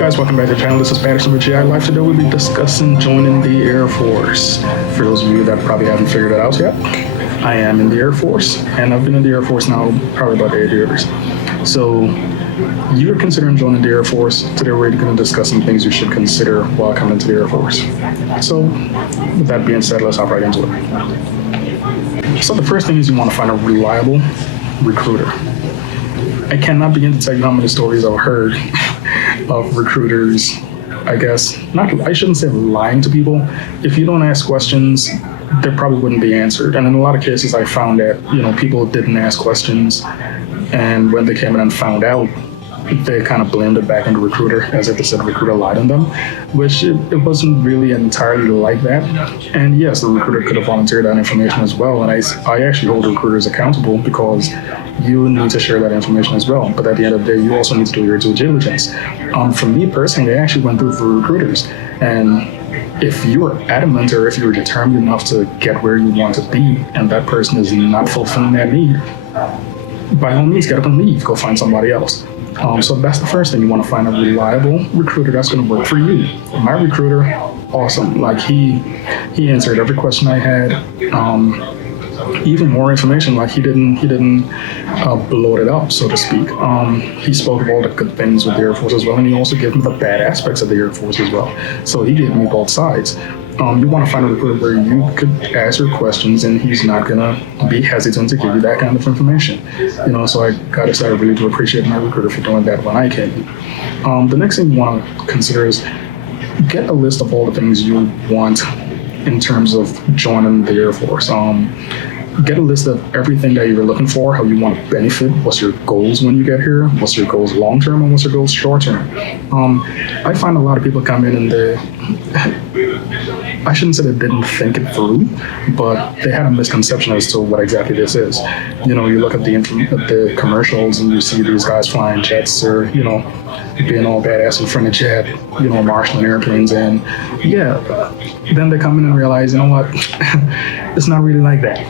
guys, welcome back to the channel. This is Patterson with GI Life. Today we'll be discussing joining the Air Force. For those of you that probably haven't figured it out yet, I am in the Air Force, and I've been in the Air Force now probably about 8 years. So you're considering joining the Air Force. Today we're going to discuss some things you should consider while coming to the Air Force. So with that being said, let's hop right into it. So the first thing is you want to find a reliable recruiter. I cannot begin to tell you how many stories I've heard of recruiters, I shouldn't say lying to people. If you don't ask questions, they probably wouldn't be answered. And in a lot of cases, I found that, people didn't ask questions. And when they came in and found out, they kind of blamed it back on the recruiter, as if they said the recruiter lied on them, which it wasn't really entirely like that. And yes, the recruiter could have volunteered that information as well. And I actually hold recruiters accountable because you need to share that information as well. But at the end of the day, you also need to do your due diligence. For me personally, I actually went through for recruiters. And if you are adamant or if you're determined enough to get where you want to be and that person is not fulfilling that need, by all means, get up and leave. Go find somebody else. So that's the first thing. You want to find a reliable recruiter that's going to work for you. My recruiter, awesome. Like he answered every question I had. Even more information. Like he didn't bloat it up, so to speak. He spoke of all the good things with the Air Force as well, and he also gave me the bad aspects of the Air Force as well. So he gave me both sides. You want to find a recruiter where you could ask your questions and he's not gonna be hesitant to give you that kind of information. So I gotta say I really do appreciate my recruiter for doing that when I came in. The next thing you want to consider is get a list of all the things you want in terms of joining the Air Force. Get a list of everything that you're looking for, how you want to benefit, what's your goals when you get here, what's your goals long-term, and what's your goals short-term. I find a lot of people come in and I shouldn't say they didn't think it through, but they had a misconception as to what exactly this is. You look at the commercials and you see these guys flying jets or, being all badass in front of jet, marshalling airplanes, and then they come in and realize, what, it's not really like that.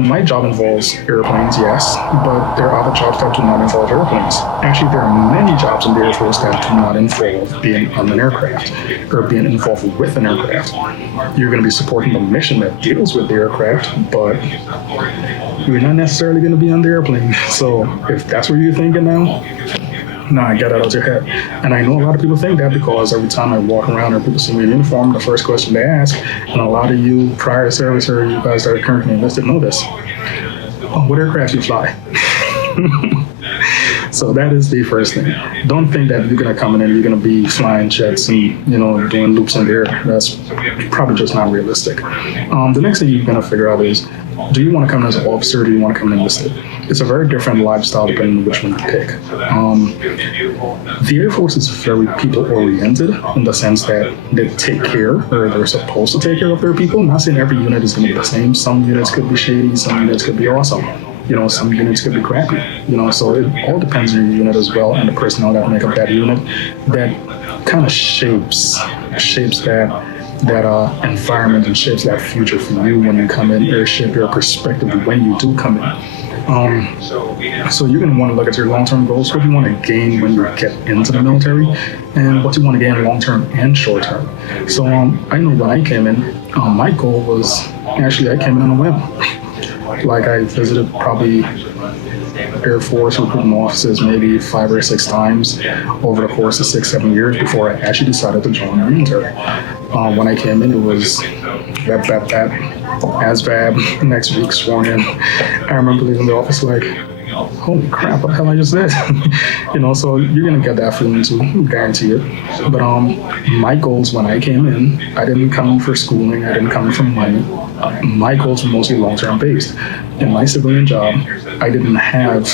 My job involves airplanes, yes, but there are other jobs that do not involve airplanes. Actually, there are many jobs in the Air Force that do not involve being on an aircraft or being involved with an aircraft. You're going to be supporting the mission that deals with the aircraft, but you're not necessarily going to be on the airplane. So if that's what you're thinking now, nah, get that out of your head. And I know a lot of people think that because every time I walk around or people see me in uniform, the first question they ask, and a lot of you prior service or you guys that are currently enlisted know this, what aircraft you fly? So that is the first thing. Don't think that you're going to come in and you're going to be flying jets and, doing loops in the air. That's probably just not realistic. The next thing you're going to figure out is, do you want to come in as an officer or do you want to come in enlisted? It's a very different lifestyle depending on which one you pick. The Air Force is very people-oriented in the sense that they take care, or they're supposed to take care of their people. I'm not saying every unit is going to be the same. Some units could be shady, some units could be awesome. Some units could be crappy. So it all depends on your unit as well and the personnel that make up that unit. That kind of shapes that environment and shapes that future for you when you come in, or shape your perspective when you do come in. So you're going to want to look at your long-term goals, what you want to gain when you get into the military, and what you want to gain long-term and short-term. So I know when I came in, my goal was, actually I came in on a whim. Like I visited probably Air Force recruitment offices maybe 5 or 6 times over the course of 6-7 years before I actually decided to join the military. When I came in, it was ASVAB, next week sworn in. I remember leaving the office like, holy crap, what the hell I just did? So you're going to get that feeling too, guarantee it. But my goals when I came in, I didn't come in for schooling, I didn't come in for money. My goals were mostly long-term based. In my civilian job, I didn't have,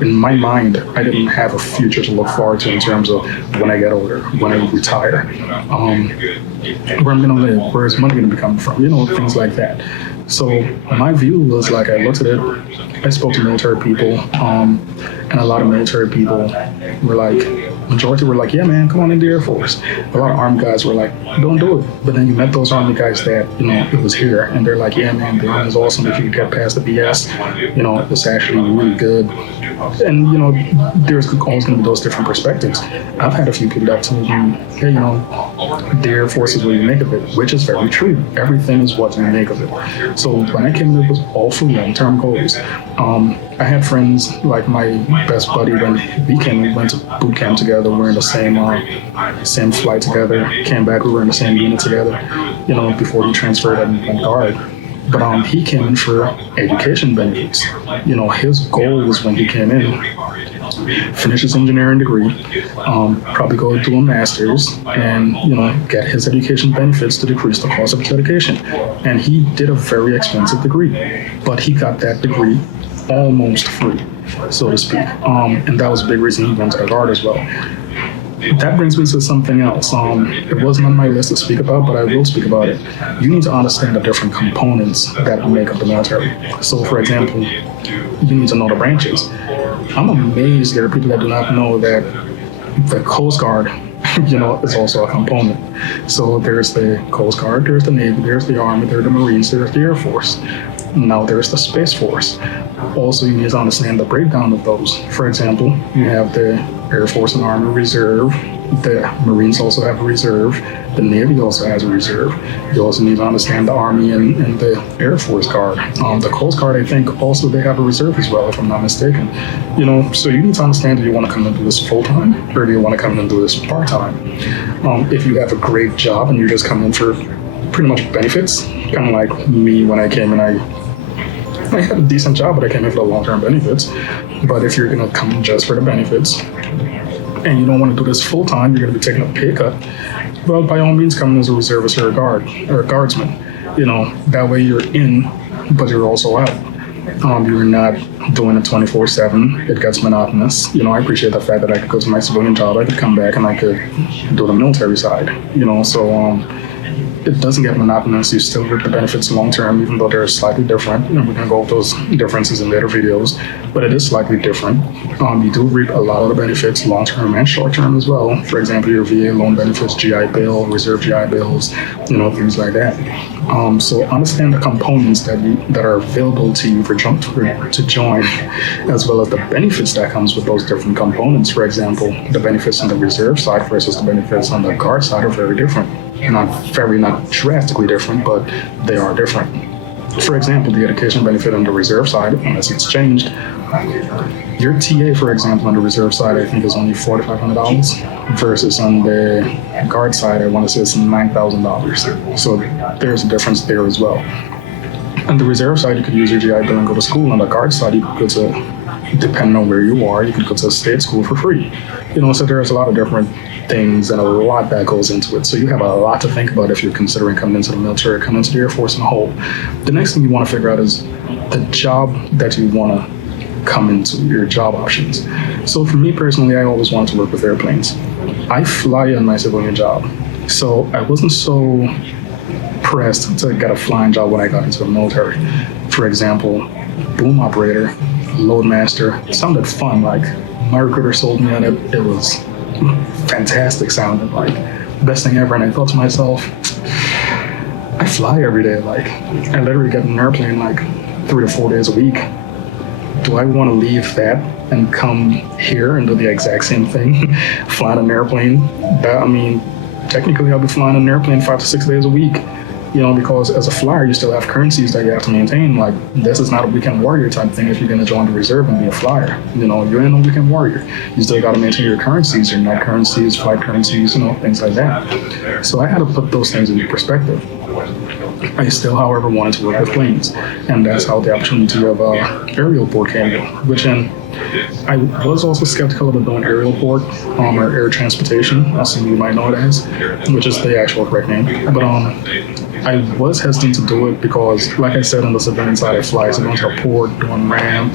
in my mind, I didn't have a future to look forward to in terms of when I get older, when I retire, where I'm going to live, where's money going to be coming from, things like that. So my view was like, I looked at it, I spoke to military people, And a lot of military people were like, majority were like, yeah, man, come on in the Air Force. A lot of Army guys were like, don't do it. But then you met those Army guys that, it was here. And they're like, yeah, man, the Army is awesome. If you get past the BS, it's actually really good. And, there's always going to be those different perspectives. I've had a few people that told me, hey, the Air Force is what you make of it, which is very true. Everything is what you make of it. So when I came in, it was all for long-term goals. I had friends, like my best buddy, when we went to boot camp together. We were in the same flight together. Came back, we were in the same unit together, before he transferred and guard. But he came in for education benefits. His goal was when he came in, finish his engineering degree, probably go do a master's, and get his education benefits to decrease the cost of his education. And he did a very expensive degree, but he got that degree almost free, so to speak. And that was a big reason he went to the Guard as well. That brings me to something else. It wasn't on my list to speak about, but I will speak about it. You need to understand the different components that make up the military. So, for example, you need to know the branches. I'm amazed there are people that do not know that the Coast Guard, is also a component. So there's the Coast Guard, there's the Navy, there's the Army, there's the Marines, there's the Air Force. Now there's the Space Force. Also, you need to understand the breakdown of those. For example, you have the Air Force and Army Reserve. The Marines also have a reserve. The Navy also has a reserve. You also need to understand the Army and the Air Force Guard. The Coast Guard, I think, also they have a reserve as well, if I'm not mistaken. So you need to understand, do you want to come and do this full-time, or do you want to come and do this part-time? If you have a great job and you're just coming in for pretty much benefits, kind of like me when I came in, I had a decent job, but I came in for the long-term benefits. But if you're going to come just for the benefits and you don't want to do this full-time, you're going to be taking a pay cut, well, by all means, come in as a reservist or a guard or a guardsman. That way you're in, but you're also out. You're not doing it 24/7. It gets monotonous. I appreciate the fact that I could go to my civilian job, I could come back and I could do the military side, so it doesn't get monotonous. You still get the benefits long term, even though they're slightly different. We're going to go over those differences in later videos, but it is slightly different. You do reap a lot of the benefits long term and short term as well. For example, your VA loan benefits, GI Bill, reserve GI Bills, things like that. So understand the components that are available to you to join, as well as the benefits that comes with those different components. For example, the benefits on the reserve side versus the benefits on the guard side are very different. Not drastically different, but they are different. For example, the education benefit on the reserve side, unless it's changed, your TA, for example, on the reserve side, I think is only $4,500 versus on the guard side, I want to say it's $9,000. So there's a difference there as well. On the reserve side, you could use your GI Bill and go to school. On the guard side, you could go to, depending on where you are, you could go to a state school for free. So there's a lot of different things and a lot that goes into it. So you have a lot to think about if you're considering coming into the military, coming into the Air Force in a whole. The next thing you want to figure out is the job that you want to come into, your job options. So for me personally, I always wanted to work with airplanes. I fly on my civilian job. So I wasn't so pressed to get a flying job when I got into the military. For example, boom operator, load master, it sounded fun. Like my recruiter sold me on it. It was fantastic sounding, like best thing ever. And I thought to myself, I fly every day. Like I literally get in an airplane like 3 to 4 days a week. Do I want to leave that and come here and do the exact same thing, flying an airplane? Technically I'll be flying an airplane 5 to 6 days a week. Because as a flyer, you still have currencies that you have to maintain. Like, this is not a weekend warrior type thing if you're going to join the reserve and be a flyer. You're in a weekend warrior. You still got to maintain your currencies, your net currencies, flight currencies, things like that. So I had to put those things into perspective. I still, however, wanted to work with planes. And that's how the opportunity of aerial port came, which I was also skeptical about doing aerial port or air transportation, as you might know it as, which is the actual correct name. But I was hesitant to do it because, like I said, on the civilian side, I fly, so going to a port, doing ramp,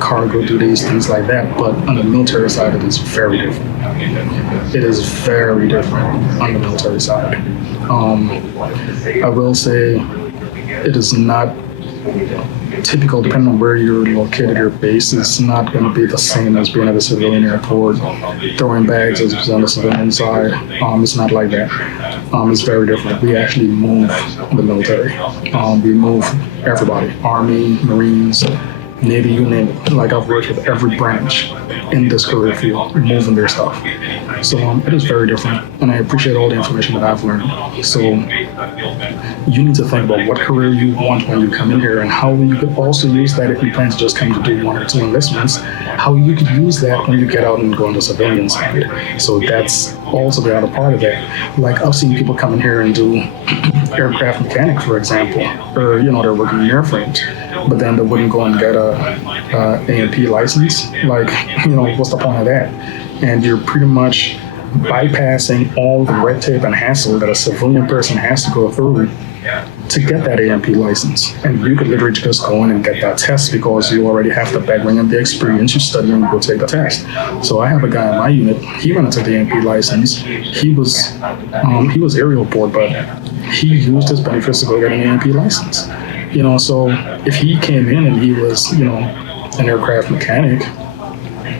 cargo duties, things like that. But on the military side, it is very different. It is very different on the military side. I will say it is not typical, depending on where you're located, your base is not going to be the same as being at a civilian airport, throwing bags as on the civilian side. It's not like that. It's very different. We actually move the military. We move everybody, Army, Marines, Navy, you name it. Like, I've worked with every branch in this career field, moving their stuff. So it is very different, and I appreciate all the information that I've learned. So you need to think about what career you want when you come in here, and how you could also use that if you plan to just come to do 1 or 2 enlistments, how you could use that when you get out and go on the civilian side. So that's also the other part of that. Like, I've seen people come in here and do aircraft mechanic, for example, or, they're working in airframes, but then they wouldn't go and get a A&P license. Like, what's the point of that? And you're pretty much bypassing all the red tape and hassle that a civilian person has to go through to get that A&P license. And you could literally just go in and get that test because you already have the background and the experience. You study and go take the test. So I have a guy in my unit. He went into the A&P license. He was aerial board, but he used his benefits to go get an A&P license. So if he came in and he was, an aircraft mechanic,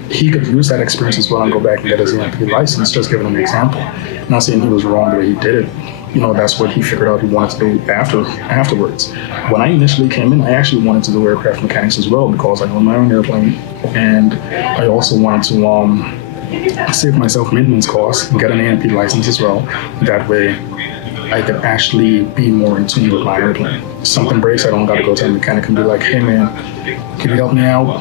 he could use that experience as well and go back and get his A&P license, just giving an example. Not saying he was wrong the way he did it. That's what he figured out he wanted to do afterwards. When I initially came in, I actually wanted to do aircraft mechanics as well because I own my own airplane, and I also wanted to save myself maintenance costs and get an A&P license as well. That way, I could actually be more in tune with my airplane. If something breaks, I don't got to go to the mechanic and be like, "Hey man, can you help me out?"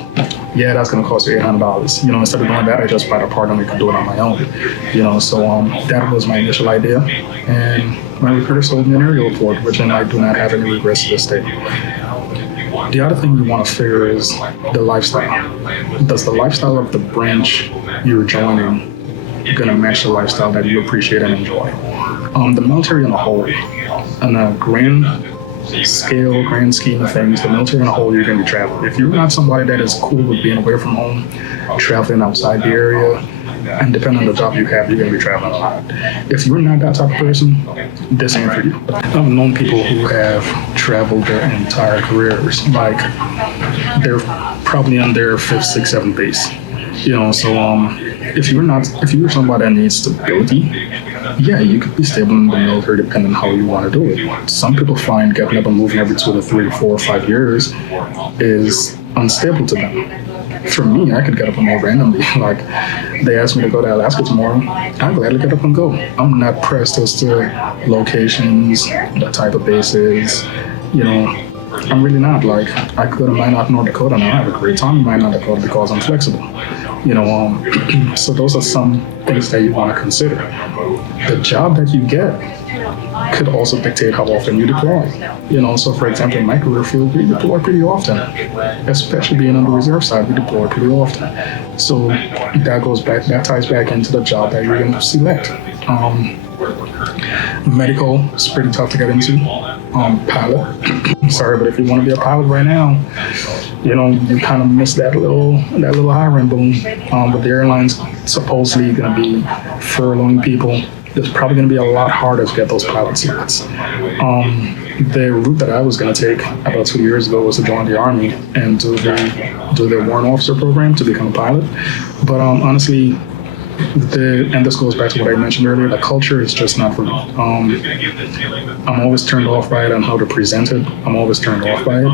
Yeah, that's going to cost you $800. Instead of doing that, I just buy the part and I can do it on my own. So that was my initial idea. And my recruiter sold me an aerial port, which I do not have any regrets to this day. The other thing you want to figure is the lifestyle. Does the lifestyle of the branch you're joining going to match the lifestyle that you appreciate and enjoy? The military in a whole, on a grand scheme of things, the military in a whole, you're going to be traveling. If you're not somebody that is cool with being away from home, traveling outside the area, and depending on the job you have, you're going to be traveling a lot. If you're not that type of person, this ain't for you. I've known people who have traveled their entire careers, like they're probably on their 5th, 6th, 7th base. If you're somebody that needs stability, yeah, you could be stable in the military depending on how you want to do it. Some people find getting up and moving every 2 to 3 to 4 or 5 years is unstable to them. For me, I could get up and move randomly. Like, they asked me to go to Alaska tomorrow, I'd gladly get up and go. I'm not pressed as to locations, the type of bases, I'm really not. Like, I could have Minot, North Dakota, and I have a great time in Minot, North Dakota because I'm flexible. So those are some things that you want to consider. The job that you get could also dictate how often you deploy. So for example, in my career field, we deploy pretty often, especially being on the reserve side, we deploy pretty often. So that ties back into the job that you're going to select. Medical is pretty tough to get into. Pilot, sorry, but if you want to be a pilot right now, you kind of miss that little hiring boom. With the airlines supposedly going to be furloughing people, it's probably going to be a lot harder to get those pilot seats. The route that I was going to take about 2 years ago was to join the Army and do the warrant officer program to become a pilot. But honestly, and this goes back to what I mentioned earlier, the culture is just not for me. I'm always turned off by it and how to present it. I'm always turned off by it.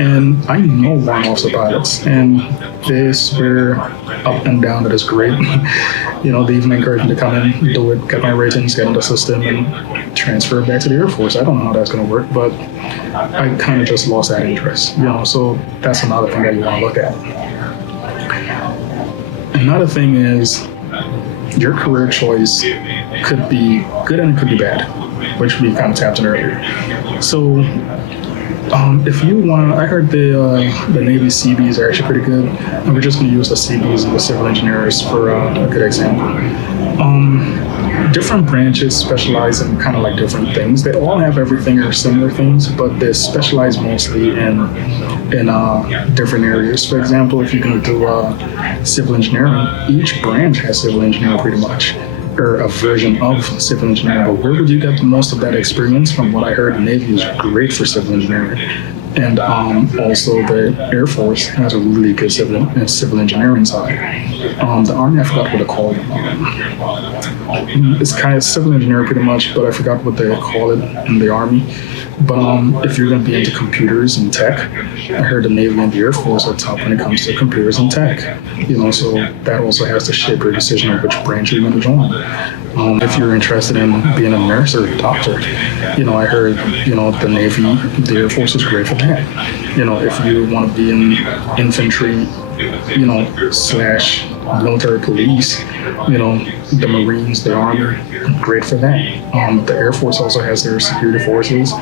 And I know warrant officer pilots, and they swear up and down that it's great. They even encourage me to come in, do it, get my ratings, get in the system, and transfer back to the Air Force. I don't know how that's going to work, but I kind of just lost that interest. So that's another thing that you want to look at. Another thing is, your career choice could be good and it could be bad, which we kind of tapped on earlier. So if you want, I heard the Navy CBs are actually pretty good, and we're just going to use the CBs and the civil engineers for a good example. Different branches specialize in kind of like different things. They all have everything or similar things, but they specialize mostly in different areas. For example, if you're going to do civil engineering, each branch has civil engineering pretty much, or a version of civil engineering. But where would you get the most of that experience? From what I heard, the Navy is great for civil engineering. And also the Air Force has a really good civil engineering side. The Army, I forgot what they call it. It's kind of civil engineering pretty much, but I forgot what they call it in the Army. But if you're going to be into computers and tech, I heard the Navy and the Air Force are top when it comes to computers and tech. So that also has to shape your decision of which branch you're going to join. If you're interested in being a nurse or a doctor, I heard, the Navy, the Air Force is great for that. If you want to be in infantry, slash military police, the Marines, the Army, great for that. The Air Force also has their security forces,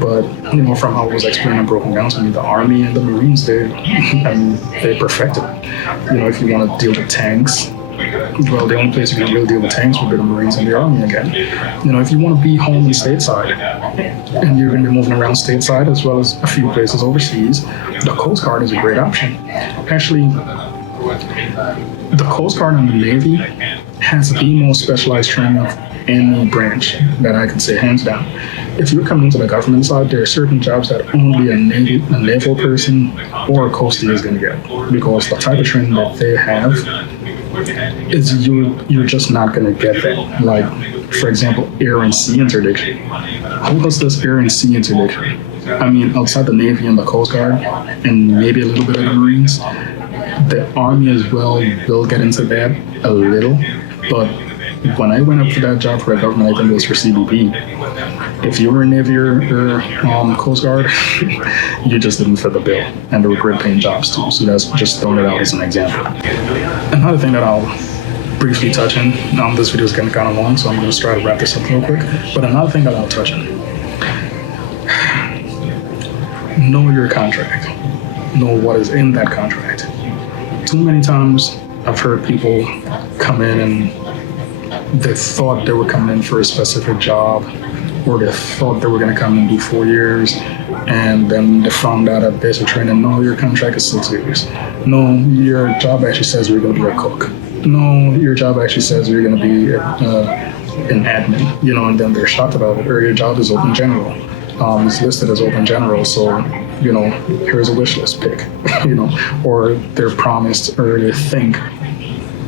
but from how it was explained and broken down to me, the Army and the Marines, they perfected it. If you want to deal with tanks, well, the only place you can really deal with tanks would be the Marines and the Army again. If you want to be home and stateside, and you're going to be moving around stateside as well as a few places overseas, the Coast Guard is a great option. Actually, the Coast Guard and the Navy has the most specialized training of any branch that I can say hands down. If you're coming into the government side, there are certain jobs that only a naval person or a coastie is going to get, because the type of training that they have is you're just not going to get that. Like, for example, air and sea interdiction. Who does this air and sea interdiction? I mean, outside the Navy and the Coast Guard, and maybe a little bit of the Marines, the Army as well will get into that a little. But when I went up for that job for the government, I think it was for CBP. If you were in Navy or Coast Guard, you just didn't fit the bill, and they were great paying jobs too. So that's just throwing it out as an example. Another thing that I'll briefly touch on, this video is getting kind of long, so I'm going to try to wrap this up real quick. But another thing that I'll touch on, know your contract. Know what is in that contract. Too many times I've heard people come in and they thought they were coming in for a specific job, or they thought they were going to come and do 4 years, and then they found out at basic training, no, your contract is 6 years. No, your job actually says you're going to be a cook. No, your job actually says you're going to be an admin, and then they're shocked about it. Or your job is open general. It's listed as open general, so, here's a wish list, pick, or they're promised, or they think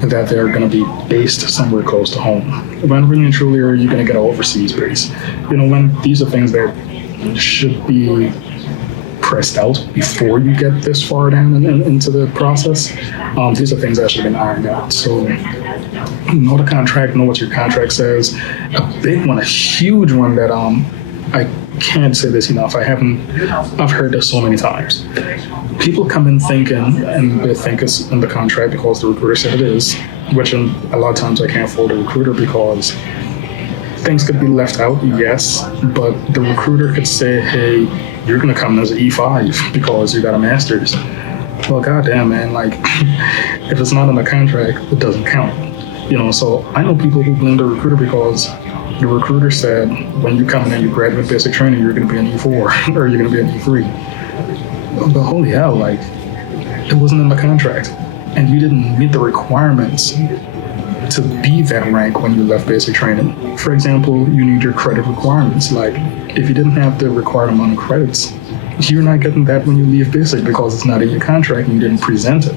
that they're going to be based somewhere close to home. When really and truly are you going to get an overseas base? When these are things that should be pressed out before you get this far down into the process. These are things that should have been ironed out. So know the contract, know what your contract says. A big one, a huge one that I can't say this enough. I've heard this so many times. People come in thinking, and they think it's in the contract because the recruiter said it is, which a lot of times I can't fault the recruiter because things could be left out, yes, but the recruiter could say, hey, you're going to come in as an E5 because you got a master's. Well, goddamn, man, if it's not in the contract, it doesn't count. So I know people who blame the recruiter because the recruiter said, when you come in and you graduate basic training, you're going to be an E4 or you're going to be an E3. But holy hell, it wasn't in the contract. And you didn't meet the requirements to be that rank when you left basic training. For example, you need your credit requirements. If you didn't have the required amount of credits, you're not getting that when you leave basic because it's not in your contract and you didn't present it.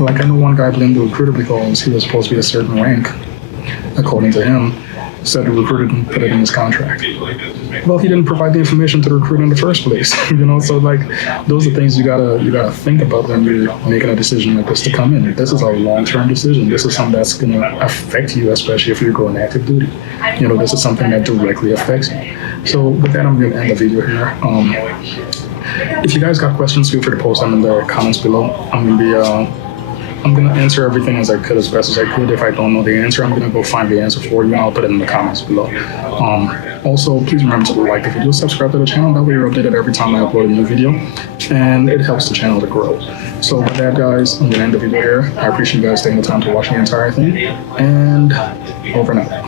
I know one guy blamed the recruiter because he was supposed to be a certain rank, according to him. Said the recruiter didn't put it in his contract. Well, he didn't provide the information to the recruiter in the first place. So those are things you gotta think about when you're making a decision like this to come in. This is a long-term decision. This is something that's gonna affect you, especially if you're going active duty. This is something that directly affects you. So with that, I'm gonna end the video here. If you guys got questions, feel free to post them in the comments below. I'm going to answer everything as I could, as best as I could. If I don't know the answer, I'm going to go find the answer for you, and I'll put it in the comments below. Also, please remember to like the video, subscribe to the channel. That way you're updated every time I upload a new video, and it helps the channel to grow. So with that, guys, I'm going to end the video here. I appreciate you guys taking the time to watch the entire thing, and over and out.